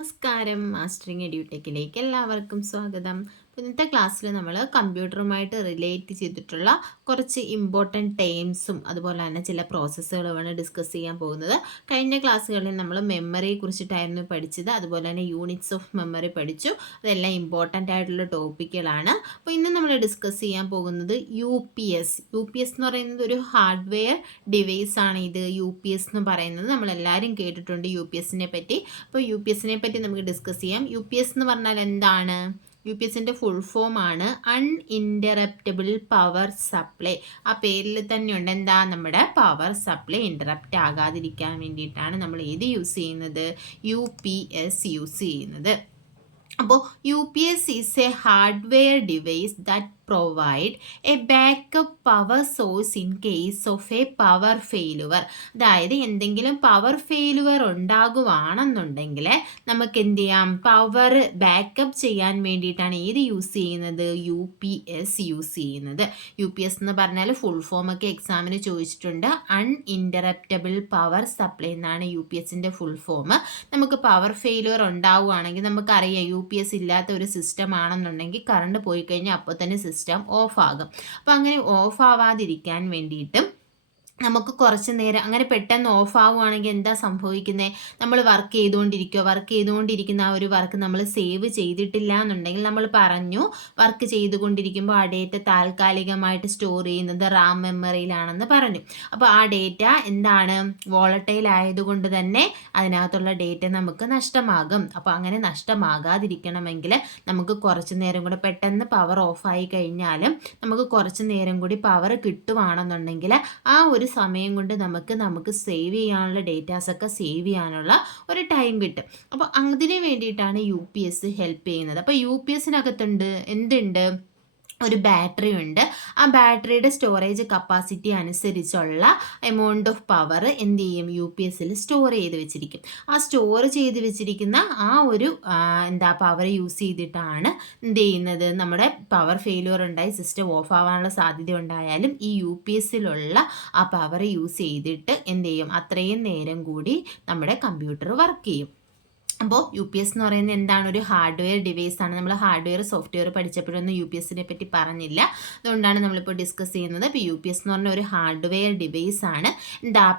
നമസ്കാരം, മാസ്റ്ററിങ് എഡ്യൂടെക്കിലേക്ക് എല്ലാവർക്കും സ്വാഗതം. ഇന്നത്തെ ക്ലാസ്സിൽ നമ്മൾ കമ്പ്യൂട്ടറുമായിട്ട് റിലേറ്റ് ചെയ്തിട്ടുള്ള കുറച്ച് ഇമ്പോർട്ടൻറ്റ് ടേംസും അതുപോലെ തന്നെ ചില പ്രോസസ്സുകളുമാണ് ഡിസ്കസ് ചെയ്യാൻ പോകുന്നത്. കഴിഞ്ഞ ക്ലാസ്സുകളിൽ നമ്മൾ മെമ്മറിയെ കുറിച്ചിട്ടായിരുന്നു പഠിച്ചത്. അതുപോലെ തന്നെ യൂണിറ്റ്സ് ഓഫ് മെമ്മറി പഠിച്ചു. അതെല്ലാം ഇമ്പോർട്ടൻ്റ് ആയിട്ടുള്ള ടോപ്പിക്കുകളാണ്. അപ്പോൾ ഇന്ന് നമ്മൾ ഡിസ്കസ് ചെയ്യാൻ പോകുന്നത് യു പി എസ് എന്ന് പറയുന്നത് ഒരു ഹാർഡ്വെയർ ഡിവൈസ് ആണ്. ഇത് യു പി എസ് എന്ന് പറയുന്നത് നമ്മളെല്ലാവരും കേട്ടിട്ടുണ്ട് യു പി എസിനെ പറ്റി. അപ്പോൾ യു പി എസിനെ പറ്റി നമുക്ക് ഡിസ്കസ് ചെയ്യാം. യു പി എസ് എന്ന് പറഞ്ഞാൽ എന്താണ്? യു പി എസിൻ്റെ ഫുൾ ഫോം ആണ് അൺഇൻറ്ററപ്റ്റബിൾ പവർ സപ്ലൈ. ആ പേരിൽ തന്നെ ഉണ്ട് എന്താ, നമ്മുടെ പവർ സപ്ലൈ ഇൻറ്ററപ്റ്റ് ആകാതിരിക്കാൻ വേണ്ടിയിട്ടാണ് നമ്മൾ ഏത് യൂസ് ചെയ്യുന്നത്, യു പി എസ് യൂസ് ചെയ്യുന്നത്. അപ്പോൾ U P S is a hardware device that provide a backup power source in case of a power failure. അതായത് എന്തെങ്കിലും പവർ ഫെയിലുവർ ഉണ്ടാകുവാണെന്നുണ്ടെങ്കിൽ നമുക്ക് എന്ത് ചെയ്യാം, പവർ ബാക്കപ്പ് ചെയ്യാൻ വേണ്ടിയിട്ടാണ് ഏത് യൂസ് ചെയ്യുന്നത്, യു പി എസ് യൂസ് ചെയ്യുന്നത്. യു പി എസ് എന്ന് പറഞ്ഞാൽ ഫുൾ ഫോം ഒക്കെ എക്സാമിന് ചോദിച്ചിട്ടുണ്ട്. അൺഇൻറ്ററപ്റ്റബിൾ പവർ സപ്ലൈ എന്നാണ് യു പി എസിൻ്റെ ഫുൾ ഫോം. നമുക്ക് പവർ ഫെയിലുവർ ഉണ്ടാവുകയാണെങ്കിൽ നമുക്കറിയാം യു പി എസ് ഇല്ലാത്ത ഒരു സിസ്റ്റം ആണെന്നുണ്ടെങ്കിൽ കറണ്ട് പോയി കഴിഞ്ഞാൽ അപ്പോൾ തന്നെ സിസ്റ്റം ഓഫ് ആകും. അപ്പോൾ അങ്ങനെ ഓഫ് ആവാതിരിക്കാൻ വേണ്ടിയിട്ടും നമുക്ക് കുറച്ച് നേരം അങ്ങനെ പെട്ടെന്ന് ഓഫ് ആവുകയാണെങ്കിൽ എന്താ സംഭവിക്കുന്നത്, നമ്മൾ വർക്ക് ചെയ്തുകൊണ്ടിരിക്കുന്ന ആ ഒരു വർക്ക് നമ്മൾ സേവ് ചെയ്തിട്ടില്ല എന്നുണ്ടെങ്കിൽ, നമ്മൾ പറഞ്ഞു വർക്ക് ചെയ്തുകൊണ്ടിരിക്കുമ്പോൾ ആ ഡേറ്റ താൽക്കാലികമായിട്ട് സ്റ്റോർ ചെയ്യുന്നത് റാം മെമ്മറിയിലാണെന്ന് പറഞ്ഞു. അപ്പോൾ ആ ഡേറ്റ എന്താണ്, വോളട്ടൈൽ ആയതുകൊണ്ട് തന്നെ അതിനകത്തുള്ള ഡേറ്റ നമുക്ക് നഷ്ടമാകും. അപ്പോൾ അങ്ങനെ നഷ്ടമാകാതിരിക്കണമെങ്കിൽ നമുക്ക് കുറച്ച് നേരം കൂടെ, പെട്ടെന്ന് പവർ ഓഫായി കഴിഞ്ഞാലും നമുക്ക് കുറച്ച് നേരം കൂടി പവർ കിട്ടുവാണെന്നുണ്ടെങ്കിൽ ആ ഒരു സമയം കൊണ്ട് നമുക്ക് സേവ് ചെയ്യാനുള്ള ഡേറ്റാസൊക്കെ സേവ് ചെയ്യാനുള്ള ഒരു ടൈം കിട്ടും. അപ്പോൾ അതിന് വേണ്ടിയിട്ടാണ് യു പി എസ് ഹെൽപ്പ് ചെയ്യുന്നത്. അപ്പോൾ യു പി എസിനകത്തുണ്ട് എന്തുണ്ട്, ഒരു ബാറ്ററി ഉണ്ട്. ആ ബാറ്ററിയുടെ സ്റ്റോറേജ് കപ്പാസിറ്റി അനുസരിച്ചുള്ള എമൗണ്ട് ഓഫ് പവർ എന്ത് ചെയ്യും, യു പി എസിൽ സ്റ്റോർ ചെയ്ത് വെച്ചിരിക്കും. ആ സ്റ്റോർ ചെയ്ത് വെച്ചിരിക്കുന്ന ആ ഒരു പവർ യൂസ് ചെയ്തിട്ടാണ് എന്ത് ചെയ്യുന്നത്, നമ്മുടെ പവർ ഫെയിലിയർ ഉണ്ടായി സിസ്റ്റം ഓഫ് ആവാനുള്ള സാധ്യത ഉണ്ടായാലും ഈ യു പി എസിലുള്ള ആ പവർ യൂസ് ചെയ്തിട്ട് എന്ത് ചെയ്യും, അത്രയും നേരം കൂടി നമ്മുടെ കമ്പ്യൂട്ടർ വർക്ക് ചെയ്യും. അപ്പോൾ യു പി എസ് എന്ന് പറയുന്നത് എന്താണ്, ഒരു ഹാർഡ്വെയർ ഡിവൈസ് ആണ്. നമ്മൾ ഹാർഡ്വെയർ സോഫ്റ്റ്വെയർ പഠിച്ചപ്പോഴൊന്നും യു പി എസിനെ പറ്റി പറഞ്ഞില്ല, അതുകൊണ്ടാണ് നമ്മളിപ്പോൾ ഡിസ്കസ് ചെയ്യുന്നത്. ഇപ്പോൾ യു പി എസ് എന്ന് പറഞ്ഞ ഒരു ഹാർഡ്വെയർ ഡിവൈസ് ആണ്.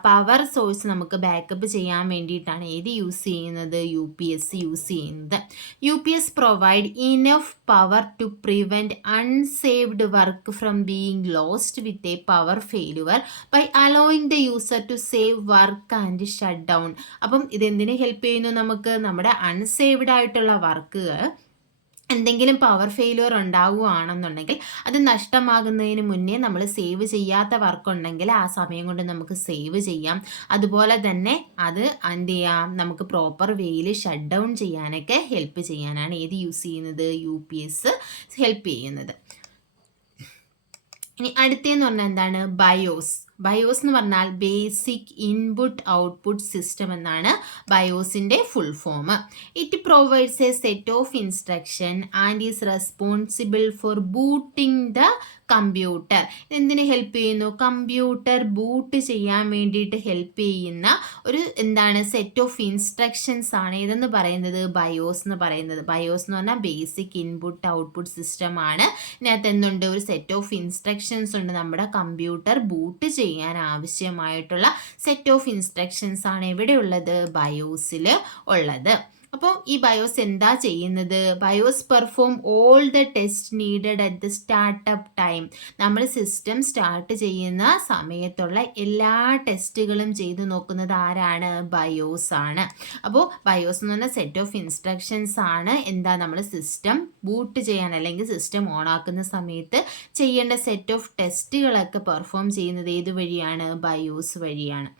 പവർ സോഴ്സ് നമുക്ക് ബാക്കപ്പ് ചെയ്യാൻ വേണ്ടിയിട്ടാണ് ഏത് യൂസ് ചെയ്യുന്നത്, യു പി എസ് യൂസ് ചെയ്യുന്നത്. U P S provide enough power to prevent unsaved work from being lost with a power failure by allowing the user to save work and shut down. അപ്പം ഇതെന്തിനെ help ചെയ്യുന്നു, നമുക്ക് നമ്മുടെ unsaved ആയിട്ടുള്ള വർക്കുകൾ എന്തെങ്കിലും power failure ഉണ്ടാവുകയാണെന്നുണ്ടെങ്കിൽ അത് നഷ്ടമാകുന്നതിന് മുന്നേ നമ്മൾ സേവ് ചെയ്യാത്ത വർക്ക് ഉണ്ടെങ്കിൽ ആ സമയം കൊണ്ട് നമുക്ക് സേവ് ചെയ്യാം. അതുപോലെ തന്നെ അത് എന്ത് ചെയ്യാം, നമുക്ക് പ്രോപ്പർ വേയിൽ ഷട്ട് ഡൗൺ ചെയ്യാനൊക്കെ ഹെൽപ്പ് ചെയ്യാനാണ് ഏത് യൂസ് ചെയ്യുന്നത്, യു പി എസ് ഹെൽപ്പ് ചെയ്യുന്നത്. ഇനി അടുത്തതെന്ന് പറഞ്ഞാൽ എന്താണ്, ബയോസ് എന്ന് പറഞ്ഞാൽ ബേസിക് ഇൻപുട്ട് ഔട്ട്പുട്ട് സിസ്റ്റം എന്നാണ് ബയോസിൻ്റെ full form. It provides a set of instruction and is responsible for booting the computer. എന്തിന് ഹെൽപ്പ് ചെയ്യുന്നു, കമ്പ്യൂട്ടർ ബൂട്ട് ചെയ്യാൻ വേണ്ടിയിട്ട് ഹെൽപ്പ് ചെയ്യുന്ന ഒരു സെറ്റ് ഓഫ് ഇൻസ്ട്രക്ഷൻസ് ആണ് ഇതെന്ന് പറയുന്നത് ബയോസ് എന്ന് പറയുന്നത്. ബയോസ് എന്ന് പറഞ്ഞാൽ ബേസിക് ഇൻപുട്ട് ഔട്ട്പുട്ട് സിസ്റ്റം ആണ്. ഇതിനകത്ത് എന്തുണ്ട്, ഒരു സെറ്റ് ഓഫ് ഇൻസ്ട്രക്ഷൻസ് ഉണ്ട്. നമ്മുടെ കമ്പ്യൂട്ടർ ബൂട്ട് ചെയ്യാൻ ആവശ്യമായിട്ടുള്ള സെറ്റ് ഓഫ് ഇൻസ്ട്രക്ഷൻസ് ആണ് എവിടെ ഉള്ളത്, ബയോസിൽ ഉള്ളത്. അപ്പോൾ ഈ ബയോസ് എന്താ ചെയ്യുന്നത്, BIOS perform all the test needed at the startup time. നമ്മൾ സിസ്റ്റം സ്റ്റാർട്ട് ചെയ്യുന്ന സമയത്തുള്ള എല്ലാ ടെസ്റ്റുകളും ചെയ്ത് നോക്കുന്നത് ആരാണ്, ബയോസ് ആണ്. അപ്പോൾ ബയോസ് എന്ന് പറഞ്ഞാൽ സെറ്റ് ഓഫ് ഇൻസ്ട്രക്ഷൻസ് ആണ് നമ്മൾ സിസ്റ്റം ബൂട്ട് ചെയ്യാൻ അല്ലെങ്കിൽ സിസ്റ്റം ഓൺ ആക്കുന്ന സമയത്ത് ചെയ്യേണ്ട സെറ്റ് ഓഫ് ടെസ്റ്റുകളൊക്കെ പെർഫോം ചെയ്യുന്നത് ഏത് വഴിയാണ്, ബയോസ് വഴിയാണ്.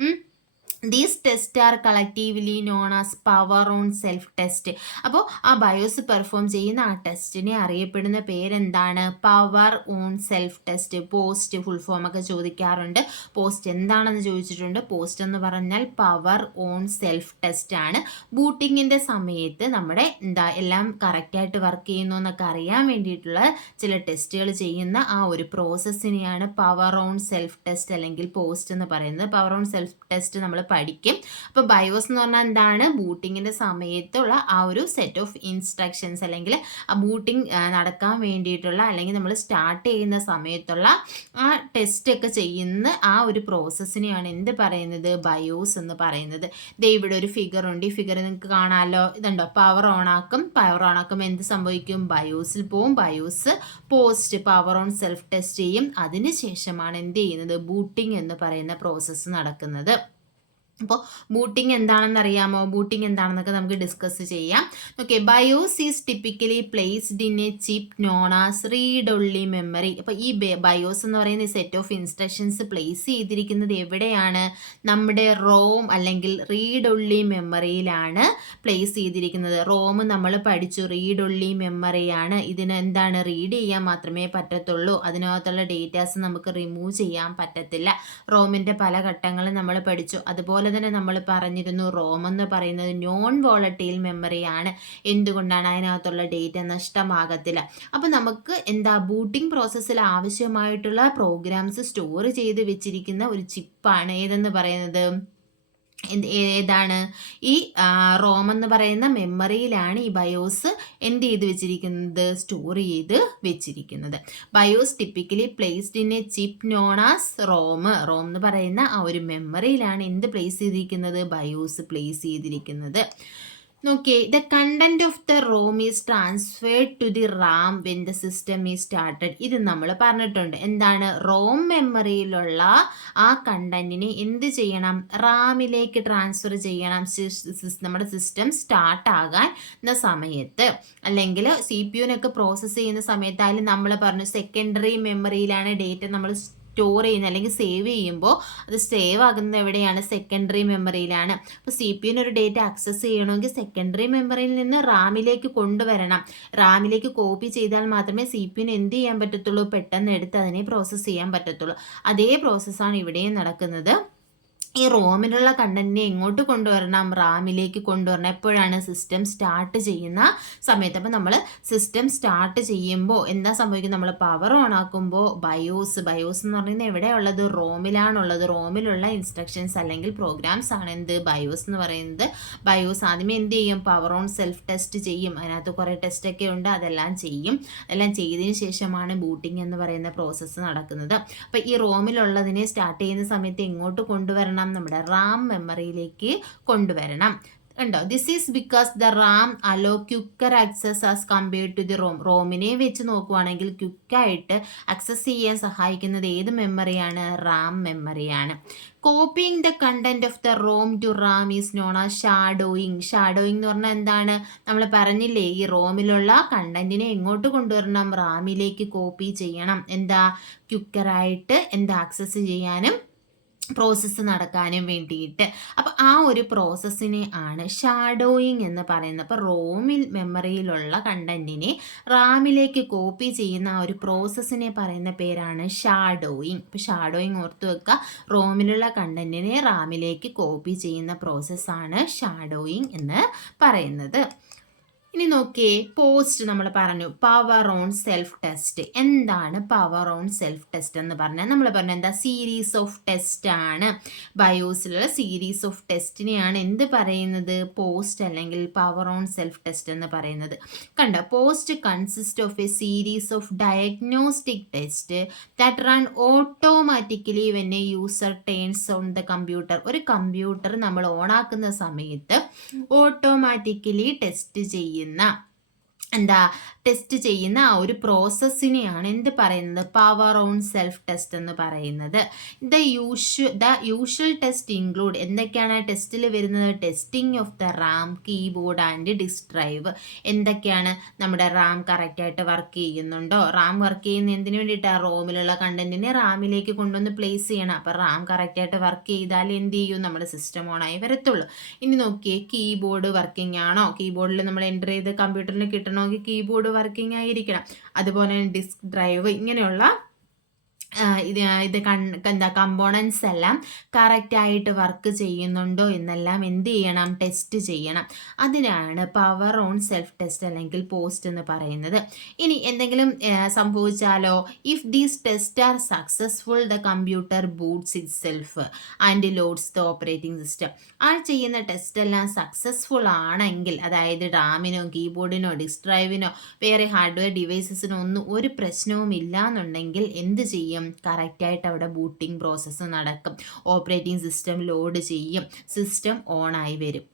These test R collectively known as power on self test. അപ്പോൾ ആ ബയോസ് പെർഫോം ചെയ്യുന്ന ആ ടെസ്റ്റിനെ അറിയപ്പെടുന്ന പേരെന്താണ്, power on self test. Post full form ഒക്കെ ചോദിക്കാറുണ്ട്. പോസ്റ്റ് എന്താണെന്ന് ചോദിച്ചിട്ടുണ്ട്. പോസ്റ്റ് എന്ന് പറഞ്ഞാൽ പവർ ഓൺ സെൽഫ് ടെസ്റ്റ് ആണ്. ബൂട്ടിങ്ങിൻ്റെ സമയത്ത് നമ്മുടെ എല്ലാം കറക്റ്റായിട്ട് വർക്ക് ചെയ്യുന്നു എന്നൊക്കെ അറിയാൻ വേണ്ടിയിട്ടുള്ള ചില ടെസ്റ്റുകൾ ചെയ്യുന്ന ആ ഒരു പ്രോസസ്സിനെയാണ് പവർ ഓൺ സെൽഫ് ടെസ്റ്റ് അല്ലെങ്കിൽ പോസ്റ്റ് എന്ന് പറയുന്നത്. പവർ ഓൺ സെൽഫ് ടെസ്റ്റ് നമ്മൾ പഠിക്കും. അപ്പോൾ ബയോസ് എന്ന് പറഞ്ഞാൽ എന്താണ്? ബൂട്ടിങ്ങിൻ്റെ സമയത്തുള്ള ആ ഒരു സെറ്റ് ഓഫ് ഇൻസ്ട്രക്ഷൻസ്, അല്ലെങ്കിൽ ആ ബൂട്ടിങ് നടക്കാൻ വേണ്ടിയിട്ടുള്ള, അല്ലെങ്കിൽ നമ്മൾ സ്റ്റാർട്ട് ചെയ്യുന്ന സമയത്തുള്ള ആ ടെസ്റ്റ് ഒക്കെ ചെയ്യുന്ന ആ ഒരു പ്രോസസ്സിനെയാണ് എന്ത് പറയുന്നത്? ബയോസ് എന്ന് പറയുന്നത്. ദേ ഇവിടെ ഒരു ഫിഗർ ഉണ്ട്. ഈ ഫിഗർ നിങ്ങൾക്ക് കാണാമല്ലോ. ഇതുണ്ടോ? പവർ ഓൺ ആക്കുമ്പോൾ എന്ത് സംഭവിക്കും? ബയോസിൽ പോവും. BIOS post power on self test ചെയ്യും. അതിനുശേഷമാണ് എന്ത് ചെയ്യുന്നത്? ബൂട്ടിംഗ് എന്ന് പറയുന്ന പ്രോസസ്സ് നടക്കുന്നത്. അപ്പോൾ ബൂട്ടിംഗ് എന്താണെന്ന് അറിയാമോ? ബൂട്ടിംഗ് എന്താണെന്നൊക്കെ നമുക്ക് ഡിസ്കസ് ചെയ്യാം. Okay, BIOS is typically placed in a chip known as read only memory. അപ്പോൾ ഈ ബയോസ് എന്ന് പറയുന്ന സെറ്റ് ഓഫ് ഇൻസ്ട്രക്ഷൻസ് പ്ലേസ് ചെയ്തിരിക്കുന്നത് എവിടെയാണ്? നമ്മുടെ റോം അല്ലെങ്കിൽ റീഡ് ഒൺലി മെമ്മറിയിലാണ് പ്ലേസ് ചെയ്തിരിക്കുന്നത്. റോം നമ്മൾ പഠിച്ചു, റീഡ് ഒൺലി മെമ്മറിയാണ്. ഇതിന് എന്താണ്? റീഡ് ചെയ്യാൻ മാത്രമേ പറ്റത്തുള്ളൂ. അതിനകത്തുള്ള ഡേറ്റാസ് നമുക്ക് റിമൂവ് ചെയ്യാൻ പറ്റത്തില്ല. റോമിൻ്റെ പല ഘട്ടങ്ങളും നമ്മൾ പഠിച്ചു. അതുപോലെ തന്നെ നമ്മൾ പറഞ്ഞിരുന്നു, റോം എന്ന് പറയുന്നത് നോൺ വോളറ്റൈൽ മെമ്മറിയാണ്. എന്തുകൊണ്ടാണ്? അതിനകത്തുള്ള ഡേറ്റ നഷ്ടമാകത്തില്ല. അപ്പോൾ നമുക്ക് എന്താ? ബൂട്ടിംഗ് പ്രോസസ്സിൽ ആവശ്യമായിട്ടുള്ള പ്രോഗ്രാംസ് സ്റ്റോർ ചെയ്ത് വെച്ചിരിക്കുന്ന ഒരു ചിപ്പാണ് ഏതെന്ന് പറയുന്നത്? ഏതാണ്? ഈ റോം എന്ന് പറയുന്ന മെമ്മറിയിലാണ് ഈ ബയോസ് എന്ത് ചെയ്ത് വെച്ചിരിക്കുന്നത്? സ്റ്റോർ ചെയ്ത് വെച്ചിരിക്കുന്നത്. BIOS typically placed in a chip known as ROM. ROM എന്ന് പറയുന്ന ആ ഒരു മെമ്മറിയിലാണ് എന്ത് പ്ലേസ് ചെയ്തിരിക്കുന്നത്? ബയോസ് പ്ലേസ് ചെയ്തിരിക്കുന്നത്. നോക്കിയേ, the content of the ROM is transferred to the RAM when the system is started. ഇത് നമ്മൾ പറഞ്ഞിട്ടുണ്ട്. എന്താണ്? റോം മെമ്മറിയിലുള്ള ആ കണ്ടന്റിനെ എന്ത് ചെയ്യണം? റാമിലേക്ക് ട്രാൻസ്ഫർ ചെയ്യണം. നമ്മുടെ സിസ്റ്റം സ്റ്റാർട്ട് ആകാൻ സമയത്ത്, അല്ലെങ്കിൽ CPU-നൊക്കെ പ്രോസസ്സ് ചെയ്യുന്ന സമയത്തായാലും നമ്മൾ പറഞ്ഞു സെക്കൻഡറി മെമ്മറിയിലാണ് ഡേറ്റ നമ്മൾ സ്റ്റോർ ചെയ്യുന്നത്, അല്ലെങ്കിൽ സേവ് ചെയ്യുമ്പോൾ അത് സേവ് ആകുന്നത് എവിടെയാണ്? സെക്കൻഡറി മെമ്മറിയിലാണ്. അപ്പോൾ CPU-ന് ഒരു ഡേറ്റ ആക്സസ് ചെയ്യണമെങ്കിൽ സെക്കൻഡറി മെമ്മറിയിൽ നിന്ന് റാമിലേക്ക് കൊണ്ടുവരണം. റാമിലേക്ക് കോപ്പി ചെയ്താൽ മാത്രമേ CPU-ന് എന്ത് ചെയ്യാൻ പറ്റത്തുള്ളൂ? പെട്ടെന്ന് എടുത്ത് അതിനെ പ്രോസസ്സ് ചെയ്യാൻ പറ്റത്തുള്ളൂ. അതേ പ്രോസസ്സാണ് ഇവിടെയും നടക്കുന്നത്. ഈ റോമിലുള്ള കണ്ടന്റിനെ എങ്ങോട്ട് കൊണ്ടുവരണം? റാമിലേക്ക് കൊണ്ടുവരണം. എപ്പോഴാണ്? സിസ്റ്റം സ്റ്റാർട്ട് ചെയ്യുന്ന സമയത്ത്. അപ്പോൾ നമ്മൾ സിസ്റ്റം സ്റ്റാർട്ട് ചെയ്യുമ്പോൾ എന്താ സംഭവിക്കുന്നത്? നമ്മൾ പവർ ഓൺ ആക്കുമ്പോൾ ബയോസ് എന്ന് പറയുന്നത് എവിടെയുള്ളത്? റോമിലാണുള്ളത്. റോമിലുള്ള ഇൻസ്ട്രക്ഷൻസ് അല്ലെങ്കിൽ പ്രോഗ്രാംസ് ആണ് എന്ത്? ബയോസ് എന്ന് പറയുന്നത്. ബയോസ് ആദ്യമേ എന്ത് ചെയ്യും? പവർ ഓൺ സെൽഫ് ടെസ്റ്റ് ചെയ്യും. അതിനകത്ത് കുറേ ടെസ്റ്റൊക്കെ ഉണ്ട്, അതെല്ലാം ചെയ്യും. അതെല്ലാം ചെയ്തതിന് ശേഷമാണ് ബൂട്ടിംഗ് എന്ന് പറയുന്ന പ്രോസസ്സ് നടക്കുന്നത്. അപ്പോൾ ഈ റോമിലുള്ളതിനെ സ്റ്റാർട്ട് ചെയ്യുന്ന സമയത്ത് എങ്ങോട്ട് കൊണ്ടുവരണം? നമ്മുടെ റാം മെമ്മറിയിലേക്ക് കൊണ്ടുവരണം. ഉണ്ടോ? This is because the RAM allow quicker access as compared to the ROM. റോമിനെ വെച്ച് നോക്കുവാണെങ്കിൽ ക്വിക്കായിട്ട് ആക്സസ് ചെയ്യാൻ സഹായിക്കുന്നത് ഏത് മെമ്മറിയാണ്? റാം മെമ്മറിയാണ്. Copying the content of the ROM to RAM is known as shadowing. Shadowing എന്ന് പറഞ്ഞാൽ എന്താണ്? നമ്മൾ പറഞ്ഞില്ലേ, ഈ റോമിലുള്ള കണ്ടന്റിനെ എങ്ങോട്ട് കൊണ്ടുവരണം? റാമിലേക്ക് കോപ്പി ചെയ്യണം. എന്താ? ക്വിക്കറായിട്ട് എന്താ? ആക്സസ് ചെയ്യാനും പ്രോസസ്സ് നടക്കാനും വേണ്ടിയിട്ട്. അപ്പോൾ ആ ഒരു പ്രോസസ്സിനെ ആണ് ഷാഡോയിങ് എന്ന് പറയുന്നത്. അപ്പോൾ റോമിൽ മെമ്മറിയിലുള്ള കണ്ടന്റിനെ റാമിലേക്ക് കോപ്പി ചെയ്യുന്ന ആ ഒരു പ്രോസസ്സിനെ പറയുന്ന പേരാണ് ഷാഡോയിങ്. അപ്പോൾ ഷാഡോയിങ് ഓർത്ത് വെക്കുക. റോമിലുള്ള കണ്ടന്റിനെ റാമിലേക്ക് കോപ്പി ചെയ്യുന്ന പ്രോസസ്സാണ് ഷാഡോയിങ് എന്ന് പറയുന്നത്. ഇനി നോക്കിയേ, പോസ്റ്റ് നമ്മൾ പറഞ്ഞു പവർ ഓൺ സെൽഫ് ടെസ്റ്റ്. എന്താണ് പവർ ഓൺ സെൽഫ് ടെസ്റ്റ് എന്ന് പറഞ്ഞാൽ? നമ്മൾ പറഞ്ഞ എന്താ? സീരീസ് ഓഫ് ടെസ്റ്റ് ആണ്. ബയോസിലുള്ള സീരീസ് ഓഫ് ടെസ്റ്റിനെയാണ് എന്ത് പറയുന്നത്? പോസ്റ്റ് അല്ലെങ്കിൽ പവർ ഓൺ സെൽഫ് ടെസ്റ്റ് എന്ന് പറയുന്നത്. കണ്ടോ? Post consist of A series of diagnostic test that run automatically when A user turns on the computer. ഒരു കമ്പ്യൂട്ടർ നമ്മൾ ഓണാക്കുന്ന സമയത്ത് ഓട്ടോമാറ്റിക്കലി ടെസ്റ്റ് ചെയ്യുന്ന ടെസ്റ്റ് ചെയ്യുന്ന ആ ഒരു പ്രോസസ്സിനെയാണ് എന്ത് പറയുന്നത്? പവർ ഓൺ സെൽഫ് ടെസ്റ്റ് എന്ന് പറയുന്നത്. ദ യൂഷ്വൽ ടെസ്റ്റ് ഇൻക്ലൂഡ് എന്തൊക്കെയാണ് ടെസ്റ്റിൽ വരുന്നത്? Testing of the Ram, keyboard and disk drive. എന്തൊക്കെയാണ്? നമ്മുടെ റാം കറക്റ്റായിട്ട് വർക്ക് ചെയ്യുന്നുണ്ടോ? റാം വർക്ക് ചെയ്യുന്ന എന്തിനു വേണ്ടിയിട്ടാണ്? റോമിലുള്ള കണ്ടന്റിനെ റാമിലേക്ക് കൊണ്ടുവന്ന് പ്ലേസ് ചെയ്യണം. അപ്പോൾ റാം കറക്റ്റായിട്ട് വർക്ക് ചെയ്താൽ എന്ത് ചെയ്യും? നമ്മുടെ സിസ്റ്റം ഓണായി വരത്തുള്ളൂ. ഇനി നോക്കിയേ, കീബോർഡ് വർക്കിംഗ് ആണോ? കീബോർഡിൽ നമ്മൾ എൻ്റർ ചെയ്ത് കമ്പ്യൂട്ടറിന് കിട്ടണമെങ്കിൽ കീബോർഡ് വർക്കിംഗ് ആയിരിക്കണം. അതുപോലെ ഡിസ്ക് ഡ്രൈവ്, ഇങ്ങനെയുള്ള എന്താ കമ്പോണൻസ് എല്ലാം കറക്റ്റായിട്ട് വർക്ക് ചെയ്യുന്നുണ്ടോ എന്നെല്ലാം എന്ത് ചെയ്യണം, ടെസ്റ്റ് ചെയ്യണം. അതിനാണ് പവർ ഓൺ സെൽഫ് ടെസ്റ്റ് അല്ലെങ്കിൽ പോസ്റ്റ് എന്ന് പറയുന്നത്. ഇനി എന്തെങ്കിലും സംഭവിച്ചാലോ, if these test are successful the computer boots itself and loads the operating system. ആ ചെയ്യുന്ന ടെസ്റ്റ് എല്ലാം സക്സസ്ഫുൾ ആണെങ്കിൽ, അതായത് റാമിനോ കീബോർഡിനോ ഡിസ്ക് ഡ്രൈവിനോ വേറെ ഹാർഡ്വെയർ ഡിവൈസസിനോ ഒന്നും ഒരു പ്രശ്നവും ഇല്ല എന്നുണ്ടെങ്കിൽ എന്ത് ചെയ്യും, കറക്റ്റായിട്ട് അവിടെ ബൂട്ടിംഗ് പ്രോസസ്സ് നടക്കും, ഓപ്പറേറ്റിംഗ് സിസ്റ്റം ലോഡ് ചെയ്യും, സിസ്റ്റം ഓൺ ആയി വരും.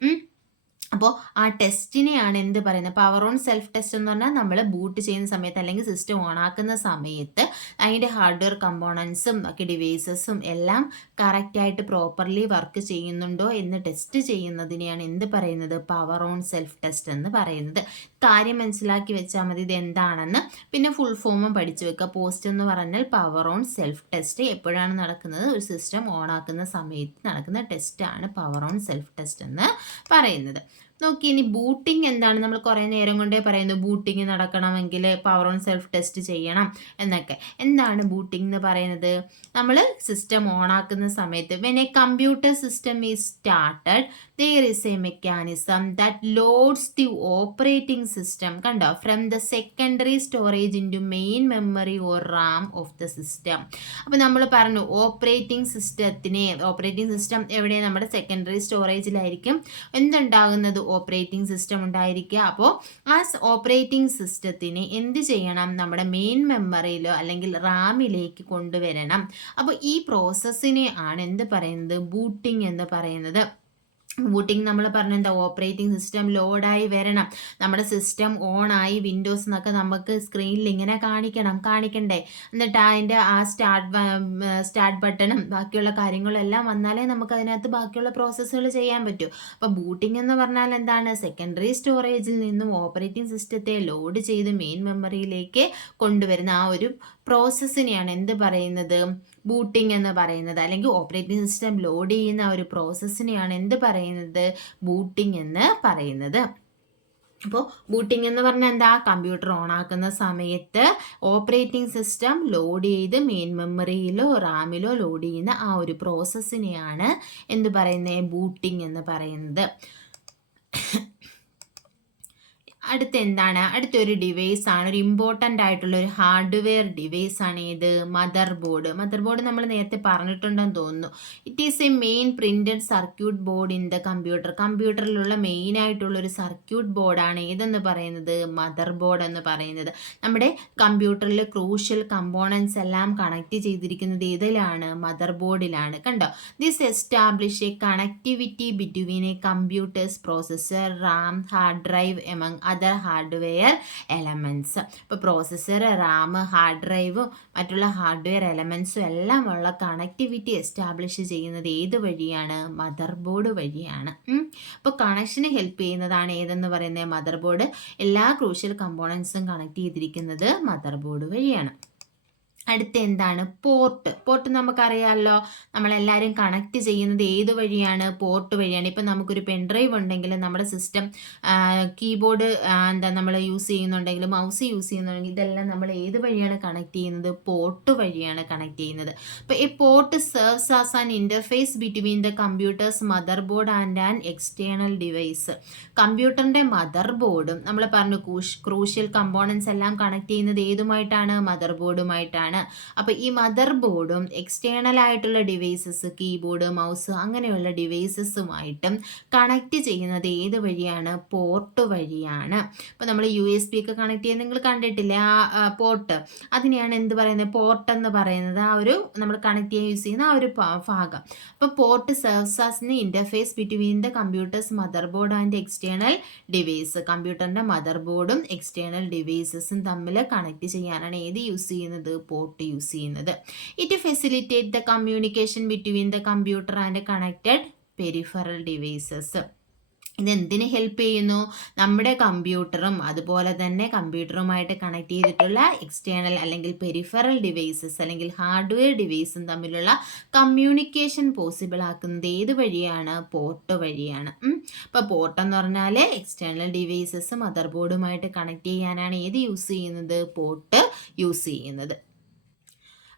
അപ്പോൾ ആ ടെസ്റ്റിനെയാണ് എന്ത് പറയുന്നത്, പവർ ഓൺ സെൽഫ് ടെസ്റ്റ് എന്ന് പറഞ്ഞാൽ നമ്മൾ ബൂട്ട് ചെയ്യുന്ന സമയത്ത് അല്ലെങ്കിൽ സിസ്റ്റം ഓൺ ആക്കുന്ന സമയത്ത് അതിൻ്റെ ഹാർഡ്വെയർ കമ്പോണൻസും ബാക്കി ഡിവൈസസും എല്ലാം കറക്റ്റായിട്ട് പ്രോപ്പർലി വർക്ക് ചെയ്യുന്നുണ്ടോ എന്ന് ടെസ്റ്റ് ചെയ്യുന്നതിനെയാണ് എന്ത് പറയുന്നത്, പവർ ഓൺ സെൽഫ് ടെസ്റ്റ് എന്ന് പറയുന്നത്. കാര്യം മനസ്സിലാക്കി വെച്ചാൽ മതി ഇത് എന്താണെന്ന്. പിന്നെ ഫുൾ ഫോമും പഠിച്ചു വെക്കുക. പോസ്റ്റ് എന്ന് പറഞ്ഞാൽ പവർ ഓൺ സെൽഫ് ടെസ്റ്റ് എപ്പോഴാണ് നടക്കുന്നത്, ഒരു സിസ്റ്റം ഓൺ ആക്കുന്ന സമയത്ത് നടക്കുന്ന ടെസ്റ്റാണ് പവർ ഓൺ സെൽഫ് ടെസ്റ്റ് എന്ന് പറയുന്നത്. നോക്കി, ഇനി ബൂട്ടിംഗ് എന്താണ്, നമ്മൾ കുറേ നേരം കൊണ്ടേ പറയുന്നു ബൂട്ടിംഗ് നടക്കണമെങ്കിൽ പവർ ഓൺ സെൽഫ് ടെസ്റ്റ് ചെയ്യണം എന്നൊക്കെ. എന്താണ് ബൂട്ടിംഗ് എന്ന് പറയുന്നത്, നമ്മൾ സിസ്റ്റം ഓൺ ആക്കുന്ന സമയത്ത് when A computer system is started there is a mechanism that loads the operating system, കണ്ടോ, from the secondary storage into main memory or RAM of the system. അപ്പോൾ നമ്മൾ പറഞ്ഞു ഓപ്പറേറ്റിംഗ് സിസ്റ്റം എവിടെ, നമ്മുടെ secondary സ്റ്റോറേജിലായിരിക്കും എന്തുണ്ടാകുന്നത്, operating system ഉണ്ടായിരിക്കുക. അപ്പോൾ ആ operating സിസ്റ്റത്തിന് എന്ത് ചെയ്യണം, നമ്മുടെ മെയിൻ മെമ്മറിയിലോ അല്ലെങ്കിൽ റാമിലേക്ക് കൊണ്ടുവരണം. അപ്പോൾ ഈ പ്രോസസ്സിനെ ആണ് എന്ത് പറയുന്നത്, ബൂട്ടിംഗ് എന്ന് പറയുന്നത്. ബൂട്ടിംഗ് നമ്മൾ പറഞ്ഞ എന്താ, ഓപ്പറേറ്റിംഗ് സിസ്റ്റം ലോഡായി വരണം, നമ്മുടെ സിസ്റ്റം ഓൺ ആയി വിൻഡോസ് എന്നൊക്കെ നമുക്ക് സ്ക്രീനിൽ ഇങ്ങനെ കാണിക്കണ്ടേ, എന്നിട്ട് അതിൻ്റെ ആ സ്റ്റാർട്ട് ബട്ടണും ബാക്കിയുള്ള കാര്യങ്ങളെല്ലാം വന്നാലേ നമുക്ക് അതിനകത്ത് ബാക്കിയുള്ള പ്രോസസ്സുകൾ ചെയ്യാൻ പറ്റൂ. അപ്പോൾ ബൂട്ടിംഗ് എന്ന് പറഞ്ഞാൽ എന്താണ്, സെക്കൻഡറി സ്റ്റോറേജിൽ നിന്നും ഓപ്പറേറ്റിംഗ് സിസ്റ്റത്തെ ലോഡ് ചെയ്ത് മെയിൻ മെമ്മറിയിലേക്ക് കൊണ്ടുവരുന്ന ആ ഒരു പ്രോസസ്സിനെയാണ് എന്ത് പറയുന്നത്, ബൂട്ടിംഗ് എന്ന് പറയുന്നത്. അല്ലെങ്കിൽ ഓപ്പറേറ്റിംഗ് സിസ്റ്റം ലോഡ് ചെയ്യുന്ന ഒരു പ്രോസസ്സിനെയാണ് എന്ത് പറയുന്നത്, ബൂട്ടിംഗ് എന്ന് പറയുന്നത്. അപ്പോൾ ബൂട്ടിംഗ് എന്ന് പറഞ്ഞാൽ എന്താ, കമ്പ്യൂട്ടർ ഓൺ ആക്കുന്ന സമയത്ത് ഓപ്പറേറ്റിംഗ് സിസ്റ്റം ലോഡ് ചെയ്ത് മെയിൻ മെമ്മറിയിലോ റാമിലോ ലോഡ് ചെയ്യുന്ന ആ ഒരു പ്രോസസ്സിനെയാണ് എന്ത് പറയുന്നത്, ബൂട്ടിംഗ് എന്ന് പറയുന്നത്. അടുത്തൊരു ഡിവൈസ് ആണ്, ഒരു ഇമ്പോർട്ടൻ്റ് ആയിട്ടുള്ള ഒരു ഹാർഡ്വെയർ ഡിവൈസ് ആണ് ഏത്, മദർ ബോർഡ്. നമ്മൾ നേരത്തെ പറഞ്ഞിട്ടുണ്ടെന്ന് തോന്നുന്നു. It is a main printed circuit board in the കമ്പ്യൂട്ടറിലുള്ള മെയിൻ ആയിട്ടുള്ള ഒരു സർക്യൂട്ട് ബോർഡാണ് ഏതെന്ന് പറയുന്നത്, മദർ ബോർഡ് എന്ന് പറയുന്നത്. നമ്മുടെ കമ്പ്യൂട്ടറിൽ ക്രൂഷ്യൽ കമ്പോണൻസ് എല്ലാം കണക്ട് ചെയ്തിരിക്കുന്നത് ഏതിലാണ്, മദർ ബോർഡിലാണ്. കണ്ടോ, this establish A connectivity between A computers processor, Ram, hard drive among other hardware elements. ഇപ്പോൾ പ്രോസസ്സർ, റാം, ഹാർഡ് ഡ്രൈവും മറ്റുള്ള ഹാർഡ്വെയർ എലമെൻറ്റ്സും എല്ലാം ഉള്ള കണക്ടിവിറ്റി എസ്റ്റാബ്ലിഷ് ചെയ്യുന്നത് ഏത് വഴിയാണ്, മദർ ബോർഡ് വഴിയാണ്. അപ്പോൾ കണക്ഷന് ഹെൽപ്പ് ചെയ്യുന്നതാണ് ഏതെന്ന് പറയുന്നത്, മദർ ബോർഡ്. എല്ലാ ക്രൂഷ്യൽ കമ്പോണൻസും കണക്ട് ചെയ്തിരിക്കുന്നത് മദർ ബോർഡ് വഴിയാണ്. അടുത്ത എന്താണ്, പോർട്ട് നമുക്കറിയാമല്ലോ, നമ്മളെല്ലാവരും കണക്ട് ചെയ്യുന്നത് ഏത് വഴിയാണ്, പോർട്ട് വഴിയാണ്. ഇപ്പം നമുക്കൊരു പെൻഡ്രൈവ് ഉണ്ടെങ്കിൽ നമ്മുടെ സിസ്റ്റം കീബോർഡ് നമ്മൾ യൂസ് ചെയ്യുന്നുണ്ടെങ്കിൽ, മൗസ് യൂസ് ചെയ്യുന്നുണ്ടെങ്കിൽ ഇതെല്ലാം നമ്മൾ ഏത് വഴിയാണ് കണക്ട് ചെയ്യുന്നത്, പോർട്ട് വഴിയാണ് കണക്ട് ചെയ്യുന്നത്. അപ്പോൾ ഈ port serves as an interface between the computers motherboard and an external device. കമ്പ്യൂട്ടറിൻ്റെ മദർ ബോർഡും നമ്മൾ പറഞ്ഞു ക്രൂഷ്യൽ കമ്പോണൻസ് എല്ലാം കണക്ട് ചെയ്യുന്നത് ഏതുമായിട്ടാണ്, മദർ ബോർഡുമായിട്ടാണ്. അപ്പോൾ ഈ മദർ ബോർഡും എക്സ്റ്റേണൽ ആയിട്ടുള്ള ഡിവൈസസ്, കീബോർഡ്, മൗസ് അങ്ങനെയുള്ള ഡിവൈസസുമായിട്ടും കണക്ട് ചെയ്യുന്നത് ഏത് വഴിയാണ്, പോർട്ട് വഴിയാണ്. അപ്പോൾ നമ്മൾ USB ഒക്കെ കണക്ട് ചെയ്യുന്നത് നിങ്ങൾ കണ്ടിട്ടില്ലേ, ആ പോർട്ട്, അതിനെയാണ് എന്ത് പറയുന്നത്, പോർട്ട് എന്ന് പറയുന്നത്. ആ ഒരു നമ്മൾ കണക്ട് ചെയ്യാൻ യൂസ് ചെയ്യുന്ന ആ ഒരു ഭാഗം. അപ്പോൾ port serves as a interface between the computers motherboard and external device. കമ്പ്യൂട്ടറിൻ്റെ മദർ ബോർഡും എക്സ്റ്റേണൽ ഡിവൈസസും തമ്മിൽ കണക്ട് ചെയ്യാനാണ് ഏത് യൂസ് ചെയ്യുന്നത്, പോർട്ട് യൂസ് ചെയ്യുന്നത്. It facilitate the communication between the computer and connected peripheral devices. ഇതെന്തിന് ഹെൽപ്പ് ചെയ്യുന്നു, നമ്മുടെ കമ്പ്യൂട്ടറും അതുപോലെ തന്നെ കമ്പ്യൂട്ടറുമായിട്ട് കണക്ട് ചെയ്തിട്ടുള്ള എക്സ്റ്റേണൽ അല്ലെങ്കിൽ പെരിഫറൽ ഡിവൈസസ് അല്ലെങ്കിൽ ഹാർഡ്വെയർ ഡിവൈസും തമ്മിലുള്ള കമ്മ്യൂണിക്കേഷൻ പോസിബിൾ ആക്കുന്നത് ഏത് വഴിയാണ്, പോർട്ട് വഴിയാണ്. അപ്പോൾ പോർട്ട് എന്ന് പറഞ്ഞാൽ എക്സ്റ്റേണൽ ഡിവൈസസ് മദർ ബോർഡുമായിട്ട് കണക്ട് ചെയ്യാനാണ് ഏത് യൂസ് ചെയ്യുന്നത്, പോർട്ട് യൂസ് ചെയ്യുന്നത്.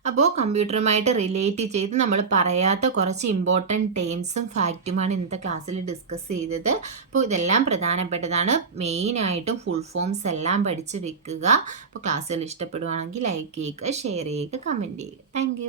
അപ്പോൾ കമ്പ്യൂട്ടറുമായിട്ട് റിലേറ്റ് ചെയ്ത് നമ്മൾ പറയാത്ത കുറച്ച് ഇമ്പോർട്ടൻറ്റ് ടേംസും ഫാക്റ്റുമാണ് ഇന്നത്തെ ക്ലാസ്സിൽ ഡിസ്കസ് ചെയ്തത്. അപ്പോൾ ഇതെല്ലാം പ്രധാനപ്പെട്ടതാണ്. മെയിനായിട്ടും ഫുൾ ഫോംസ് എല്ലാം പഠിച്ച് വെക്കുക. അപ്പോൾ ക്ലാസ്സുകൾ ഇഷ്ടപ്പെടുവാണെങ്കിൽ ലൈക്ക് ചെയ്യുക, ഷെയർ ചെയ്യുക, കമൻറ്റ് ചെയ്യുക. താങ്ക്